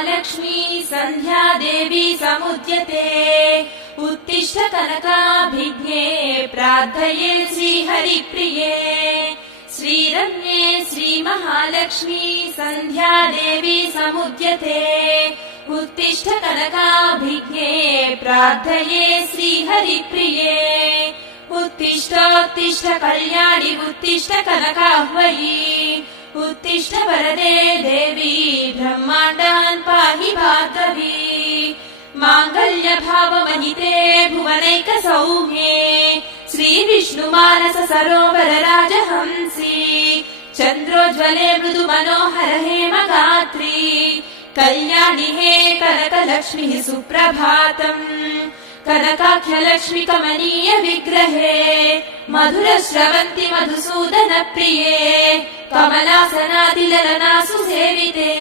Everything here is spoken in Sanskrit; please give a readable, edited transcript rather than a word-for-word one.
महालक्ष्मी सन्ध्या देवी समुद्यते उत्तिष्ठ कनकाभिज्ञे प्रार्थये श्रीहरिप्रिये श्रीरम्ये श्रीमहालक्ष्मी सन्ध्या देवी समुद्यते उत्तिष्ठ कनकाभिज्ञे प्रार्थये श्रीहरिप्रिये उत्तिष्ठोत्तिष्ठ कल्याणि उत्तिष्ठ कनकाह्वयी उत्तिष्ठ वरदे देवी ब्रह्माण्डान् पाहि भार्गवी माङ्गल्यभावमहिते भुवनैक सौम्ये श्रीविष्णुमानस सरोवर राजहंसी चन्द्रोज्ज्वले मृदु मनोहर हेमगात्री कल्याणि हे कनकलक्ष्मीः सुप्रभातम् कनकाख्यलक्ष्मि कमनीय विग्रहे मधुर श्रवन्ति मधुसूदन प्रिये कमलासनातिललनासु सेविते।